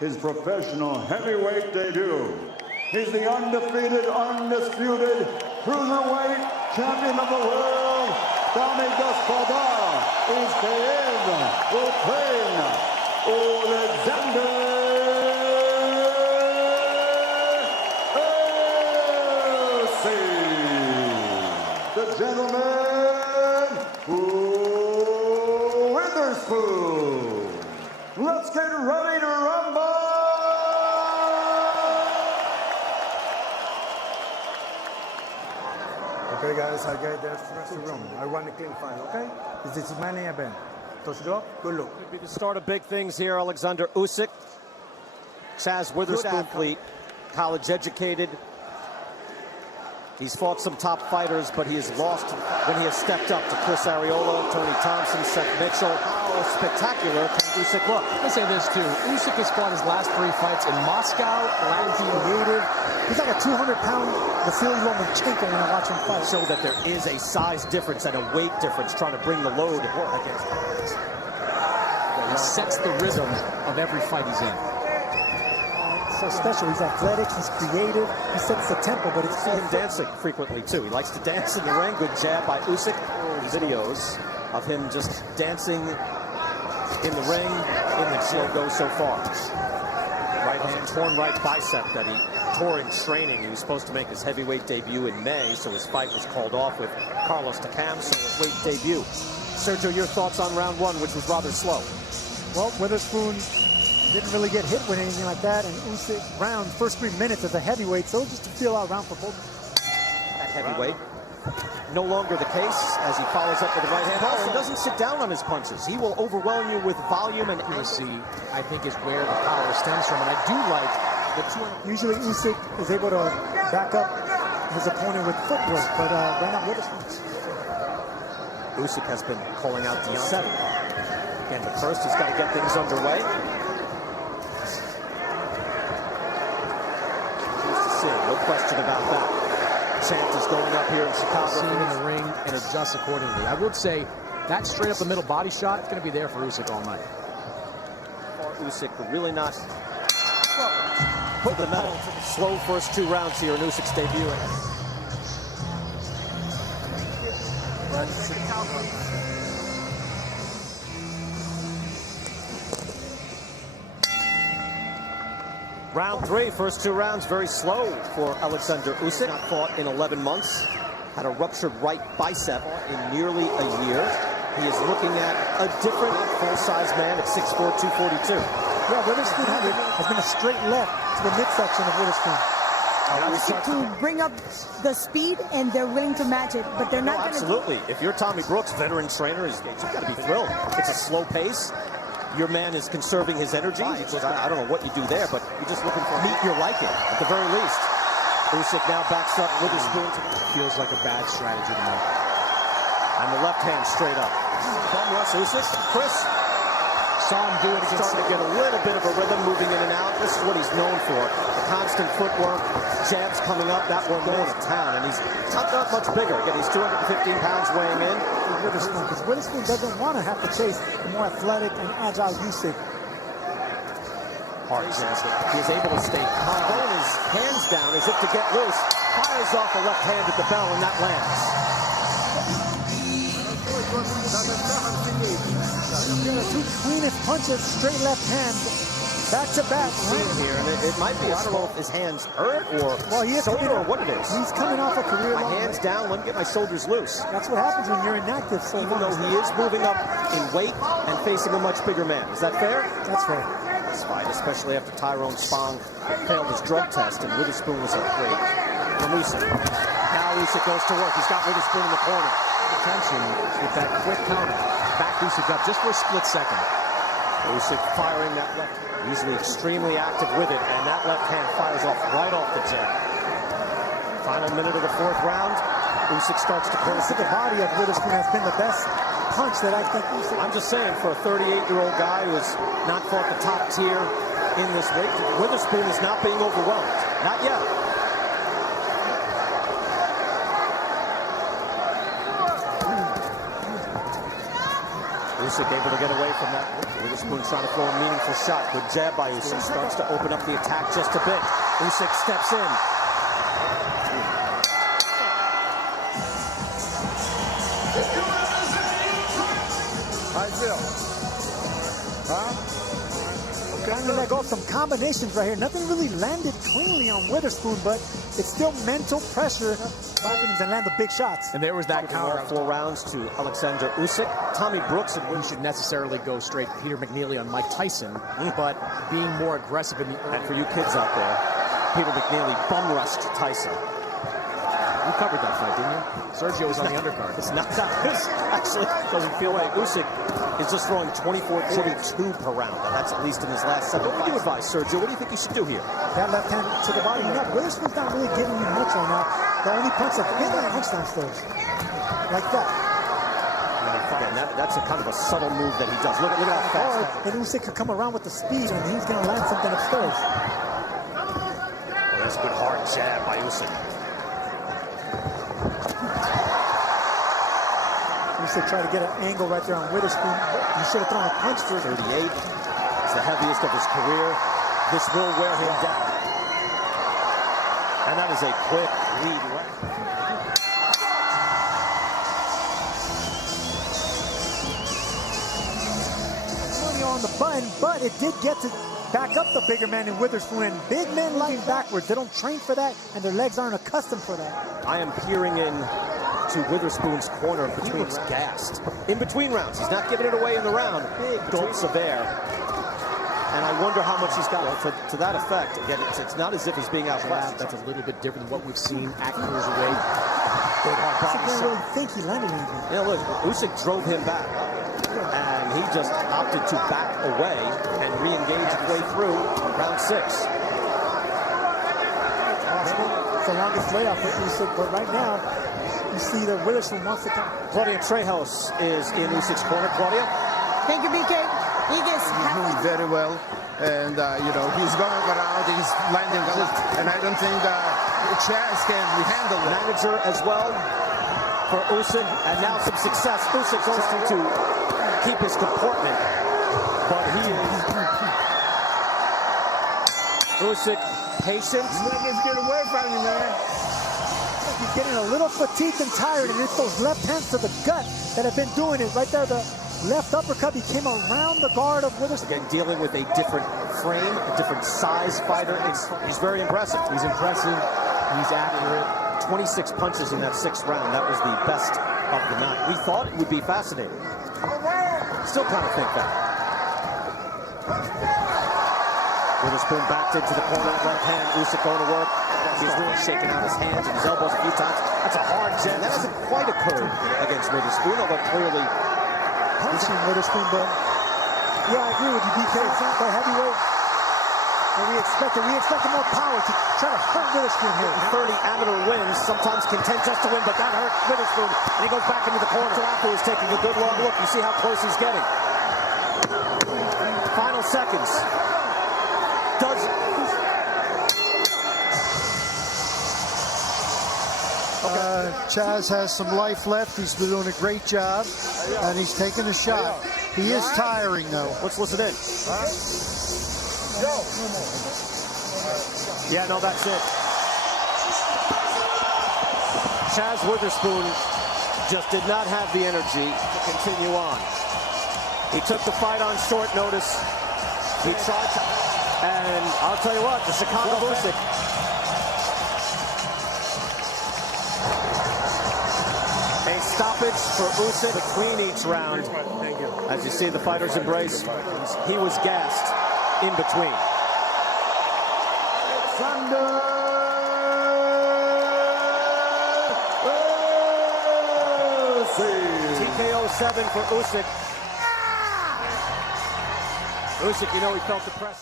his professional heavyweight debut. He's the undefeated, undisputed cruiserweight champion of the world. Dame gospoda, ustedes Ukraine, Oleksandr Usyk, the gentleman Witherspoon. Let's get ready to rumble! Okay, guys, I get the rest of the room. I run a clean fight, okay? This is my main event. Touch it up, good look. Could be the start of big things here. Oleksandr Usyk, Chazz Witherspoon athlete, college educated. He's fought some top fighters, but he has lost when he has stepped up to Chris Arreola, Tony Thompson, Seth Mitchell. How spectacular can Usyk look? I say this too. Usyk has fought his last 3 fights in Moscow, Creative. He's like a 200-pound Vasily Lomachenko when I watch him fight. So that there is a size difference and a weight difference trying to bring the load against him. He sets the rhythm of every fight he's in. So special. He's athletic. He's creative. He sets the tempo, but it's see him dancing frequently too. He likes to dance in the ring. Good jab by Usyk. Videos of him just dancing in the ring. In the chill goes so far. Right hand torn right bicep that he tore in training. He was supposed to make his heavyweight debut in May, so his fight was called off with Carlos Takam. So his weight debut. Sergio, your thoughts on round 1, which was rather slow? Well, Witherspoon didn't really get hit with anything like that, and Usyk first 3 minutes as a heavyweight, so just to feel out round for both. At heavyweight, no longer the case as he follows up with the right hand. He doesn't sit down on his punches. He will overwhelm you with volume and accuracy. I think is where the power stems from, and I do like the two. Usually Usyk is able to back up his opponent with footwork, but right now Witherspoon. Usyk has been calling out D7. Again, but first he's got to get things underway. No question about that. Chant is going up here in Chicago. See him in the ring and adjust accordingly. I would say that straight up the middle body shot is going to be there for Usyk all night. Usyk really not put the metal. Slow first 2 rounds here in Usyk's debut. Round 3, first 2 rounds, very slow for Oleksandr Usyk. Not fought in 11 months. Had a ruptured right bicep in nearly a year. He is looking at a different full-size man at 6'4", 242. Yeah, Witherspoon has been a straight left to the midsection of Witherspoon. To bring up the speed, and they're willing to match it, but they're not going to. Absolutely. If you're Tommy Brooks, veteran trainer, you've got to be thrilled. It's a slow pace. Your man is conserving his energy. I don't know what you do there, but you're just looking for meat you like it, at the very least. Usyk now backs up Witherspoon. Feels like a bad strategy to me. And the left hand straight up. Bum rush Usyk. Chris saw him do it against. Starting to get a little bit of a rhythm, moving in and out. This is what he's known for. The constant footwork, jabs coming up, that one going to town. And he's not much bigger. Again, he's 215 pounds weighing in. Witherspoon, because Witherspoon doesn't want to have to chase the more athletic and agile Usyk. Hard chance. He is able to stay calm, throwing his hands down as if to get loose. Fires off a left hand at the bell, and that lands. Two cleanest punches, straight left hand, back to back. Here, and it might be, I don't know if his hands hurt or shoulder or what it is. He's coming off a career. My hands down, let me get my shoulders loose. That's what happens when you're inactive. So even though he is moving up in weight and facing a much bigger man. Is that fair? That's fair. That's fine, especially after Tyrone Spong failed his drug test and Witherspoon was a great from Usyk. Now Usyk goes to work. He's got Witherspoon in the corner. Attention with that quick counter. Back Usyk up just for a split second. Usyk firing that left. Usually extremely active with it, and that left hand fires off right off the jab. Final minute of the 4th round. Usyk starts to close. The body of Witherspoon has been the best punch that I think Usyk. I'm just saying, for a 38-year-old guy who has not fought the top tier in this weight, Witherspoon is not being overwhelmed. Not yet. Usyk able to get away from that. Witherspoon trying to throw a meaningful shot. Good jab by Usyk. Starts to open up the attack just a bit. Usyk steps in. How you feel? Huh? Trying to let go of some combinations right here. Nothing really landed cleanly on Witherspoon, but it's still mental pressure and land the big shots. And there was that counter. 4 rounds to Oleksandr Usyk. Tommy Brooks and You should necessarily go straight Peter McNeely on Mike Tyson, but being more aggressive in the early. And for you kids out there, Peter McNeely bum rushed Tyson. You covered that fight, didn't you? Sergio was on the undercard. It's not this actually doesn't feel right. Usyk is just throwing 24-42 per round. And that's at least in his last 7. What do you advise, Sergio? What do you think you should do here? That left hand to the body. You know, Witherspoon's not really giving you much right now. The only punch that hit that punch downstairs. Like that. And that's a kind of a subtle move that he does. Look at how fast. And Usyk could come around with the speed, and he's going to land something upstairs. Oh, that's a good hard jab by Usyk. Usyk tried to get an angle right there on Witherspoon. He should have thrown a punch for 38. It's the heaviest of his career. This will wear him down. And that is a quick lead. Money on the button, but it did get to back up the bigger man in Witherspoon. And big men line backwards. They don't train for that, and their legs aren't accustomed for that. I am peering in to Witherspoon's corner in between. He looks gassed. In between rounds. He's not giving it away in the round. Big gulps of air. And I wonder how much he's got to that effect. Again, it's not as if he's being outclassed. That's a little bit different than what we've seen at cruiserweight. Good hard I body didn't shot. really think he landed anything. Yeah, look, Usyk drove him back. And he just opted to back away and re-engage his way through round 6. It's the longest layoff for Usyk, but right now, you see that Witherspoon wants to come. Claudia Trejos is in Usyk's corner. Claudia? Thank you, BK. He gets He's doing very well, and you know, he's going around, he's landing a lot, and I don't think Chazz can handle it. Manager as well for Usyk, and now some success. Usyk goes to keep his comportment, but he is Usyk patient. Get away from you, man. He's getting a little fatigued and tired, and it's those left hands to the gut that have been doing it. Right there, the left uppercut, he came around the guard of Witherspoon. Again, dealing with a different frame, a different size fighter. He's very impressive. He's impressive. He's accurate. 26 punches in that 6th round. That was the best of the night. We thought it would be fascinating. Still kind of think that. Witherspoon backed into the corner, left hand. Usyk going to work. He's really shaking out his hands and his elbows a few times. That's a hard jab. That hasn't quite occurred against Witherspoon, although clearly Punching Witherspoon, but yeah, I agree with you, BK. It's not the heavyweight that we expected. We expected more power to try to hurt Witherspoon here. 30 amateur wins, sometimes content just to win, but that hurt Witherspoon. And he goes back into the corner afterwards, taking a good long look. You see how close he's getting. Final seconds. Chazz has some life left. He's been doing a great job, and he's taking a shot. He is tiring, though. Let's listen in. Yeah, no, that's it. Chazz Witherspoon just did not have the energy to continue on. He took the fight on short notice. He tried to, and I'll tell you what, the Chicago Usyk. A stoppage for Usyk between each round. As you see the fighters embrace, he was gassed in between. TKO 7 for Usyk. Usyk, you know, he felt the pressure.